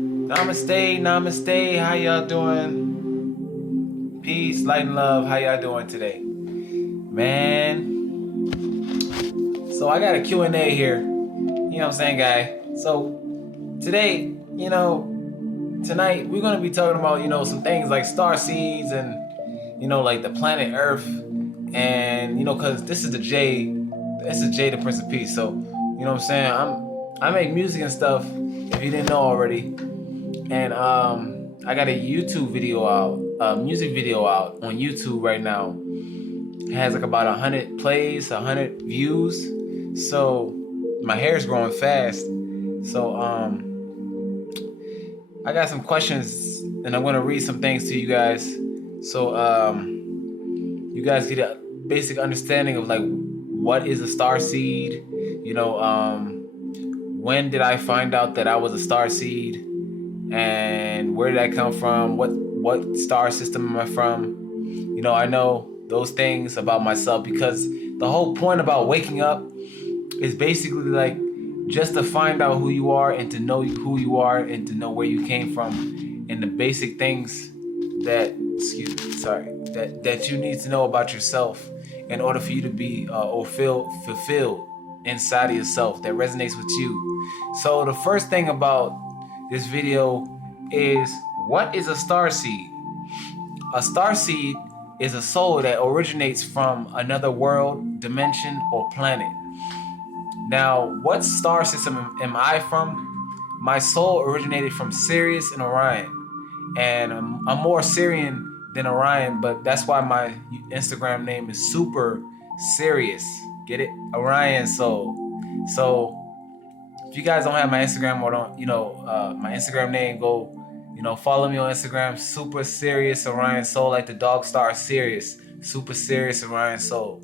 Namaste, namaste. How y'all doing? Peace, light, and love. How y'all doing today? Man, so I got a Q&A here. You know what I'm saying, guy? So today, tonight we're going to be talking about, some things like star seeds and, like the planet Earth. And, because this is Jay, the Prince of Peace. So, you know what I'm saying? I make music and stuff, if you didn't know already. And I got a YouTube video out, a music video out on YouTube right now. It has like about 100 plays, 100 views. So my hair's growing fast. So I got some questions, and I'm gonna read some things to you guys. So you guys get a basic understanding of like what is a star seed. When did I find out that I was a star seed? And where did I come from? What star system am I from? I know those things about myself because the whole point about waking up is basically like just to find out who you are and to know who you are and to know where you came from and the basic things that you need to know about yourself in order for you to be fulfilled inside of yourself that resonates with you. So the first thing about this video is, what is a star seed? A star seed is a soul that originates from another world, dimension, or planet. Now, what star system am I from? My soul originated from Sirius and Orion. And I'm more Sirian than Orion, but that's why my Instagram name is Super Sirius. Get it? Orion Soul. So if you guys don't have my Instagram or don't, my Instagram name, go, follow me on Instagram, Super Sirius Orion Soul, like the dog star Sirius, Super Sirius Orion Soul.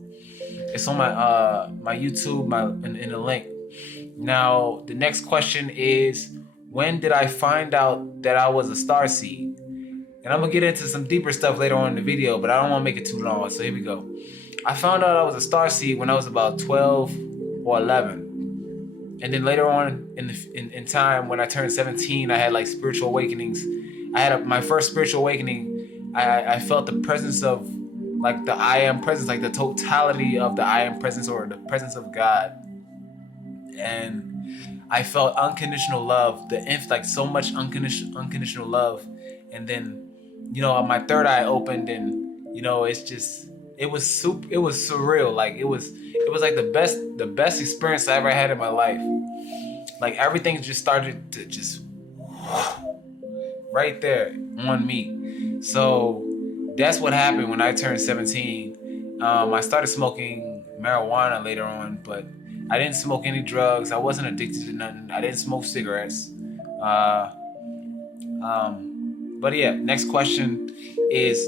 It's on my YouTube, in the link. Now, the next question is, when did I find out that I was a star seed? And I'm gonna get into some deeper stuff later on in the video, but I don't want to make it too long. So here we go. I found out I was a star seed when I was about 12 or 11. And then later on in time, when I turned 17, I had like spiritual awakenings. I had my first spiritual awakening. I felt the presence of like the I am presence, like the totality of the I am presence or the presence of God. And I felt unconditional love, like so much unconditional love. And then, my third eye opened, and it was surreal. Like it was like the best experience I ever had in my life. Like everything just started to just right there on me. So that's what happened when I turned 17. I started smoking marijuana later on, but I didn't smoke any drugs. I wasn't addicted to nothing. I didn't smoke cigarettes. But yeah, next question is,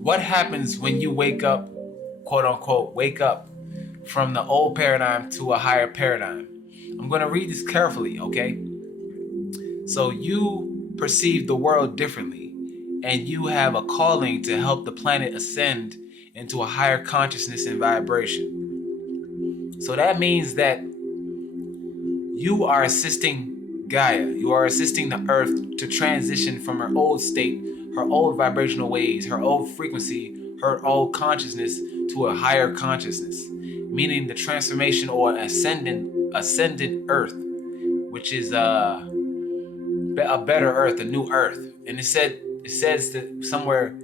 what happens when you wake up, quote unquote, wake up from the old paradigm to a higher paradigm? I'm going to read this carefully, okay? So you perceive the world differently, and you have a calling to help the planet ascend into a higher consciousness and vibration. So that means that you are assisting Gaia. You are assisting the Earth to transition from her old state, her old vibrational waves, her old frequency, her old consciousness to a higher consciousness, meaning the transformation or ascendant Earth, which is a better Earth, a new Earth. And it says that somewhere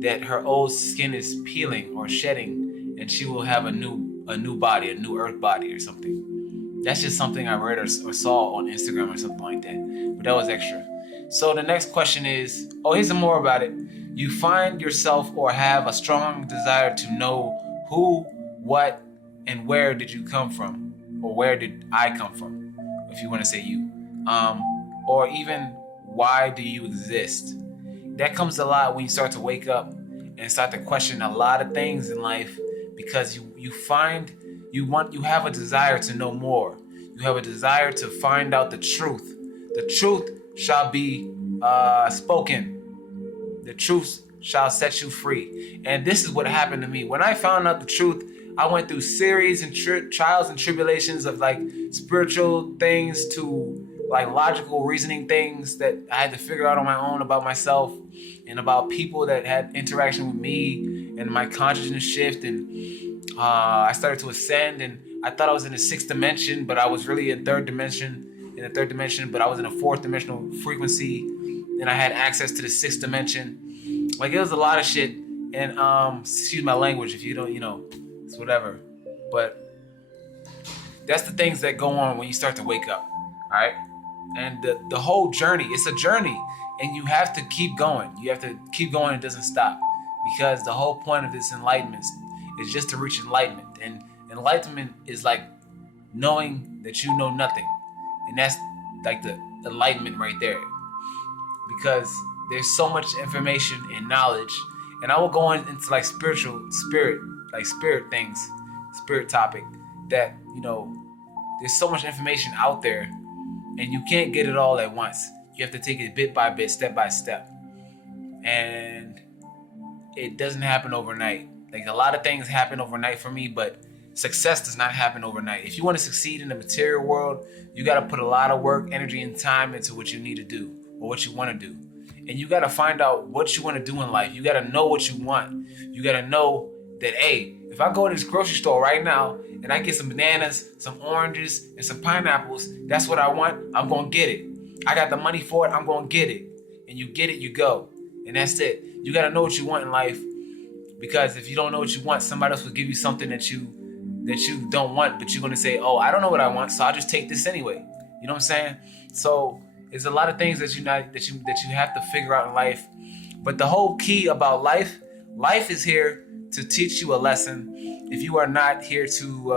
that her old skin is peeling or shedding, and she will have a new body, a new Earth body or something. That's just something I read or saw on Instagram or something like that. But that was extra. So the next question is, here's some more about it. You find yourself or have a strong desire to know who, what, and where did you come from? Or where did I come from? If you want to say you. Or even, why do you exist? That comes a lot when you start to wake up and start to question a lot of things in life, because you have a desire to know more. You have a desire to find out the truth. The truth shall be spoken. The truth shall set you free. And this is what happened to me. When I found out the truth, I went through series and trials and tribulations of like spiritual things to like logical reasoning things that I had to figure out on my own about myself and about people that had interaction with me, and my consciousness shift, and I started to ascend, and I thought I was in the sixth dimension, but I was really in the third dimension, but I was in a fourth dimensional frequency, and I had access to the sixth dimension. Like, it was a lot of shit, and excuse my language if you don't, it's whatever. But that's the things that go on when you start to wake up, all right? And the whole journey, it's a journey, and you have to keep going. You have to keep going. It doesn't stop, because the whole point of this enlightenment is just to reach enlightenment. And enlightenment is like knowing that you know nothing, and that's like the enlightenment right there, because there's so much information and knowledge. And I will go into like spirit things, spirit topic, that there's so much information out there, and you can't get it all at once. You have to take it bit by bit, step by step, and it doesn't happen overnight. Like, a lot of things happen overnight for me, but success does not happen overnight. If you want to succeed in the material world, you got to put a lot of work, energy, and time into what you need to do, or what you want to do. And you got to find out what you want to do in life. You got to know what you want. You got to know that, hey, if I go to this grocery store right now and I get some bananas, some oranges, and some pineapples, that's what I want, I'm going to get it. I got the money for it, I'm going to get it. And you get it, you go. And that's it. You got to know what you want in life, because if you don't know what you want, somebody else will give you something that you don't want, but you're going to say, oh, I don't know what I want, so I'll just take this anyway. You know what I'm saying? So there's a lot of things that you have to figure out in life. But the whole key about life is here to teach you a lesson. If you are not here to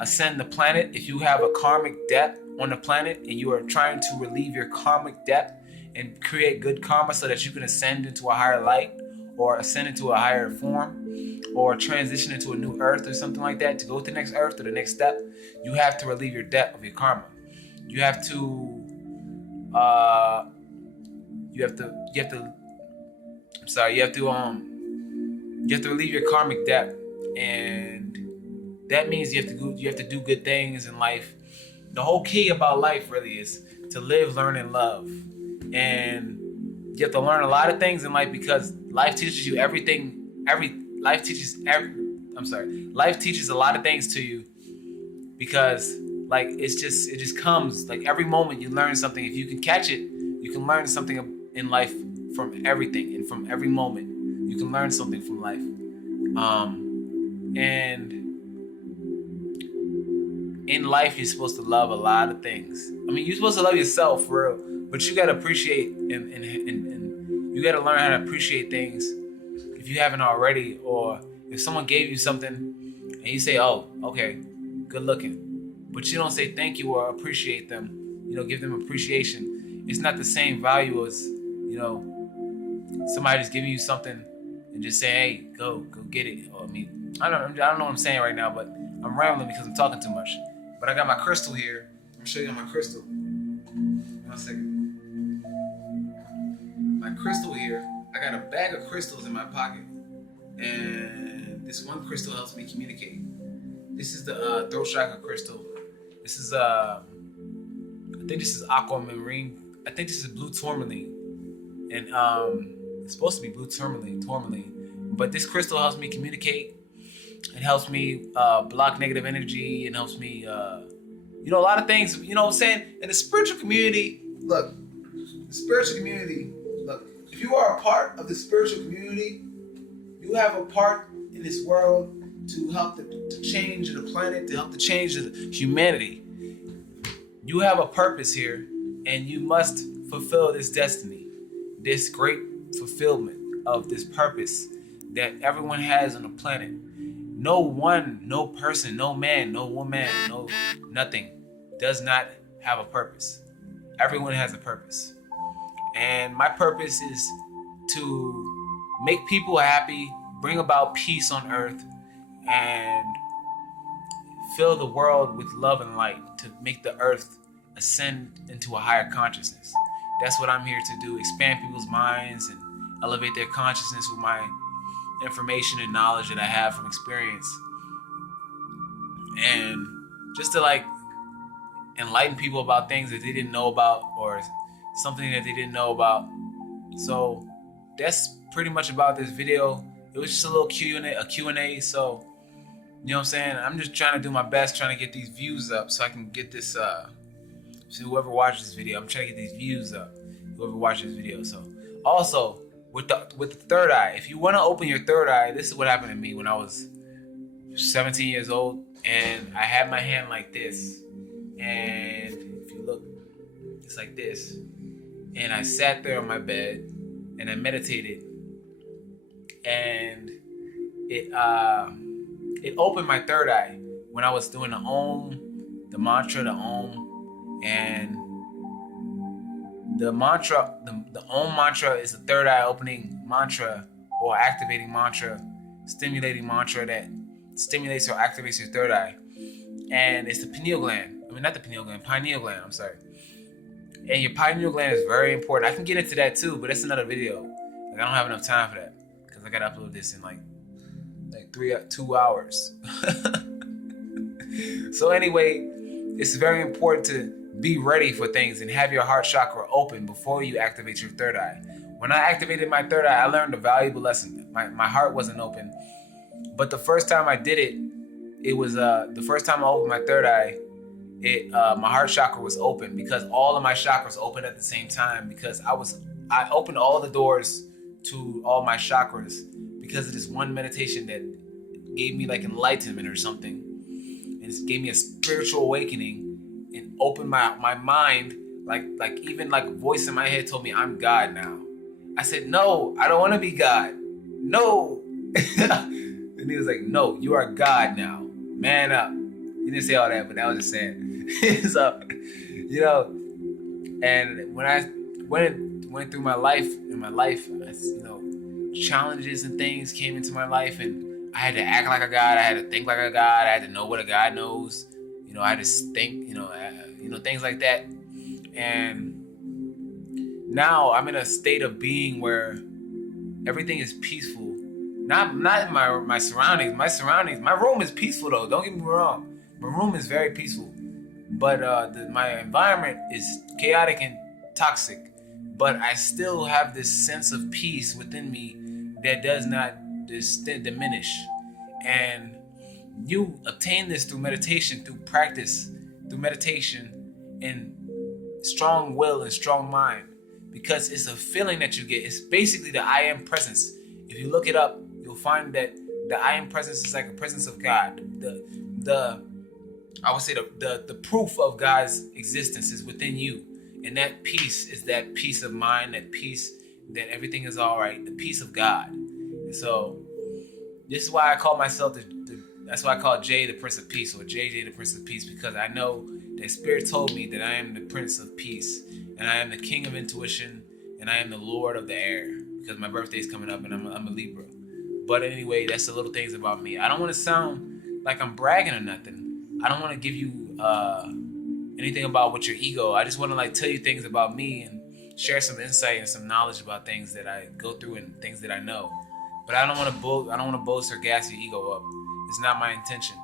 ascend the planet, if you have a karmic debt on the planet and you are trying to relieve your karmic debt and create good karma so that you can ascend into a higher light, or ascend into a higher form, or transition into a new earth or something like that, to go to the next earth or the next step, you have to relieve your debt of your karma. You have to relieve your karmic debt, and that means you have to do good things in life. The whole key about life really is to live, learn, and love. And you have to learn a lot of things in life, because life teaches you everything. Life teaches a lot of things to you, because like it just comes. Like, every moment you learn something. If you can catch it, you can learn something in life from everything, and from every moment you can learn something from life. And in life, you're supposed to love a lot of things. I mean, you're supposed to love yourself for real, but you gotta appreciate and you gotta learn how to appreciate things if you haven't already. Or if someone gave you something and you say, "Oh, okay, good looking," but you don't say thank you or appreciate them, give them appreciation. It's not the same value as somebody just giving you something and just saying, "Hey, go get it." Or, I don't know what I'm saying right now, but I'm rambling because I'm talking too much. But I got my crystal here. I'm gonna show you my crystal. 1 second. My crystal here. I got a bag of crystals in my pocket, and this one crystal helps me communicate. This is the throat chakra crystal. This is I think this is aquamarine. I think this is blue tourmaline, and it's supposed to be blue tourmaline. But this crystal helps me communicate. It helps me block negative energy. It helps me, a lot of things. You know what I'm saying? In the spiritual community, look, if you are a part of the spiritual community, you have a part in this world to help to change the planet, to help to change the humanity. You have a purpose here, and you must fulfill this destiny, this great fulfillment of this purpose that everyone has on the planet. No person, no man, no woman, no nothing does not have a purpose. Everyone has a purpose. And my purpose is to make people happy, bring about peace on earth, and fill the world with love and light, to make the earth ascend into a higher consciousness. That's what I'm here to do, expand people's minds and elevate their consciousness with my information and knowledge that I have from experience. And just to enlighten people about things that they didn't know about, or something that they didn't know about. So that's pretty much about this video. It was just a little Q&A. So, you know what I'm saying? I'm just trying to do my best, trying to get these views up so I can get this, so whoever watches this video, I'm trying to get these views up, whoever watches this video. So also, with the third eye, if you want to open your third eye, this is what happened to me when I was 17 years old, and I had my hand like this, and if you look, it's like this, and I sat there on my bed and I meditated, and it opened my third eye when I was doing the Om, the mantra, the Om, and the mantra, the Om mantra is the third eye opening mantra, or activating mantra, stimulating mantra that stimulates or activates your third eye. And it's the pineal gland. I mean, not the pineal gland, pineal gland, I'm sorry. And your pineal gland is very important. I can get into that too, but that's another video. Like, I don't have enough time for that because I gotta upload this in like 2 hours. So anyway, it's very important to be ready for things and have your heart chakra open before you activate your third eye. When I activated my third eye, I learned a valuable lesson. My heart wasn't open, but the first time I did it, it was the first time I opened my third eye. My heart chakra was open because all of my chakras opened at the same time, because I opened all the doors to all my chakras because of this one meditation that gave me like enlightenment or something, and it gave me a spiritual awakening and opened my mind. Like even like a voice in my head told me, I'm God now. I said, no, I don't want to be God. No. And he was like, no, you are God now. Man up. He didn't say all that, but I was just saying. So, you know, and when I went through my life, challenges and things came into my life, and I had to act like a God. I had to think like a God. I had to know what a God knows. I had to think, things like that. And now I'm in a state of being where everything is peaceful. Not in my surroundings. My room is peaceful though. Don't get me wrong. My room is very peaceful. But my environment is chaotic and toxic. But I still have this sense of peace within me that does not diminish. And you obtain this through meditation, through practice, through meditation, and strong will and strong mind. Because it's a feeling that you get. It's basically the I am presence. If you look it up, you'll find that the I am presence is like a presence of God. I would say the proof of God's existence is within you. And that peace is that peace of mind, that peace that everything is all right, the peace of God. And so this is why I call myself that's why I call Jay the Prince of Peace, or JJ the Prince of Peace, because I know that Spirit told me that I am the Prince of Peace, and I am the King of Intuition, and I am the Lord of the Air, because my birthday is coming up and I'm a Libra. But anyway, that's the little things about me. I don't want to sound like I'm bragging or nothing. I don't want to give you anything about what your ego. I just want to tell you things about me and share some insight and some knowledge about things that I go through and things that I know. But I don't want to boast or gas your ego up. It's not my intention.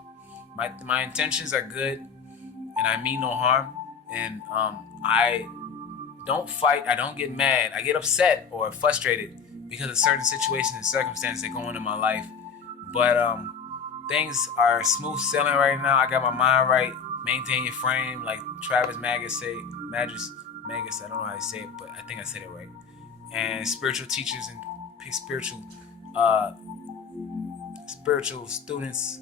My intentions are good, and I mean no harm. And I don't fight. I don't get mad. I get upset or frustrated because of certain situations and circumstances that go on in my life. But things are smooth sailing right now. I got my mind right. Maintain your frame, like Travis Magus say. Magus. I don't know how to say it, but I think I said it right. And spiritual teachers and spiritual students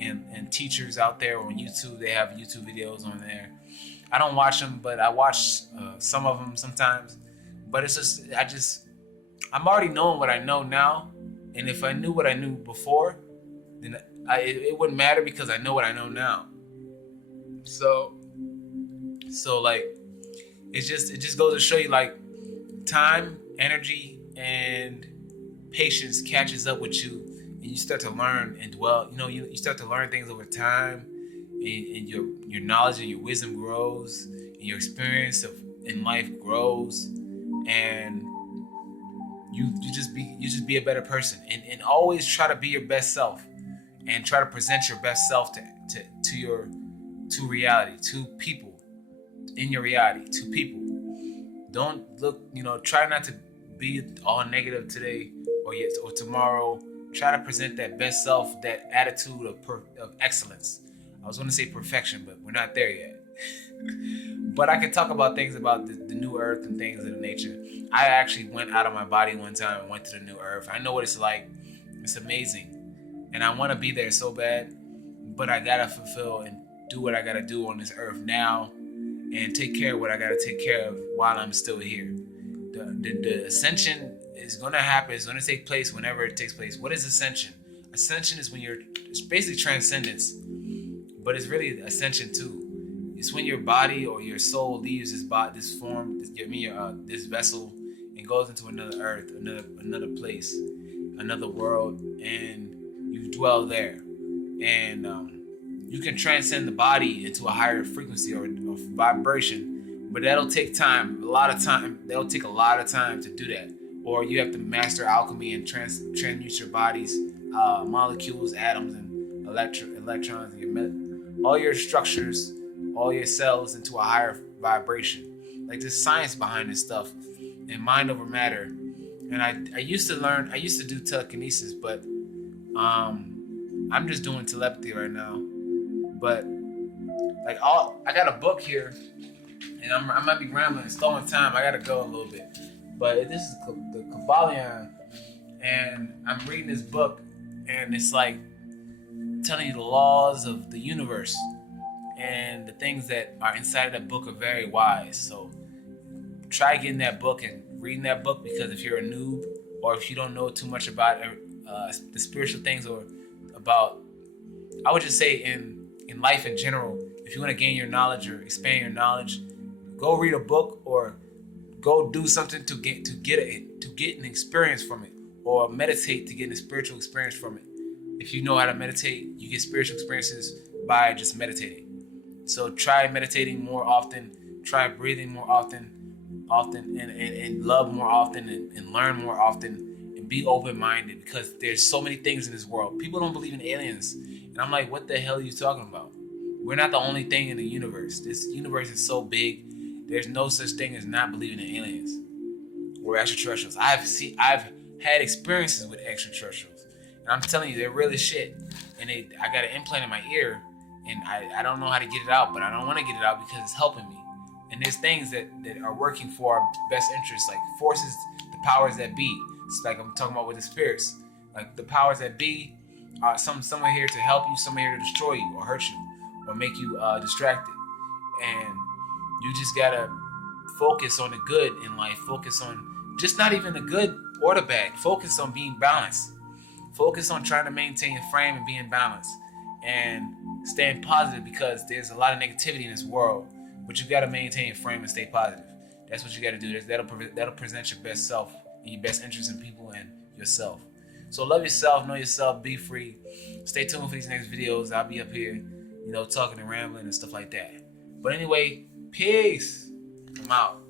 and teachers out there on YouTube. They have YouTube videos on there. I don't watch them, but I watch some of them sometimes. But it's just, I'm already knowing what I know now. And if I knew what I knew before, then it wouldn't matter, because I know what I know now. So it just goes to show you, time, energy, and patience catches up with you, and you start to learn and dwell. You start to learn things over time, and your knowledge and your wisdom grows, and your experience in life grows, and you just be a better person, and always try to be your best self, and try to present your best self to reality, to people. in your reality to people. Don't look, try not to be all negative today or tomorrow. Try to present that best self, that attitude of excellence. I was going to say perfection, but we're not there yet. But I can talk about things about the new earth and things of the nature. I actually went out of my body one time and went to the new earth. I know what it's like. It's amazing. And I want to be there so bad, but I got to fulfill and do what I got to do on this earth now and take care of what I got to take care of while I'm still here. The ascension is going to happen. It's going to take place whenever it takes place. What is ascension? Ascension is when it's basically transcendence, but it's really ascension too. It's when your body or your soul leaves this form, this vessel, and goes into another earth, another place, another world, and you dwell there. And you can transcend the body into a higher frequency or vibration, but that'll take time. That'll take a lot of time to do that. Or you have to master alchemy and transmute your body's molecules, atoms, and electrons, and all your structures, all your cells into a higher vibration. Like there's science behind this stuff, and mind over matter. And I used to do telekinesis, but I'm just doing telepathy right now. But I got a book here, and I might be rambling, stalling time. I gotta go a little bit. But this is the Kybalion, and I'm reading this book, and it's like telling you the laws of the universe, and the things that are inside of that book are very wise. So try getting that book and reading that book, because if you're a noob or if you don't know too much about the spiritual things or about, I would just say in life in general, if you want to gain your knowledge or expand your knowledge, go read a book or go do something to get an experience from it, or meditate to get a spiritual experience from it. If you know how to meditate, you get spiritual experiences by just meditating. So try meditating more often, try breathing more often, and love more often, and learn more often, and be open-minded, because there's so many things in this world. People don't believe in aliens, and I'm like, what the hell are you talking about? We're not the only thing in the universe. This universe is so big. There's no such thing as not believing in aliens or extraterrestrials. I've had experiences with extraterrestrials, and I'm telling you, they're really shit. And I got an implant in my ear, and I don't know how to get it out, but I don't want to get it out because it's helping me. And there's things that are working for our best interests, like forces, the powers that be. It's like I'm talking about with the spirits. Like the powers that be are some are here to help you, some are here to destroy you or hurt you or make you distracted. And you just gotta focus on the good in life. Focus on just not even the good or the bad. Focus on being balanced. Focus on trying to maintain a frame and being balanced and staying positive, because there's a lot of negativity in this world. But you gotta maintain a frame and stay positive. That's what you gotta do. That'll present your best self and your best interest in people and yourself. So love yourself, know yourself, be free. Stay tuned for these next videos. I'll be up here, talking and rambling and stuff like that. But anyway, peace. I'm out.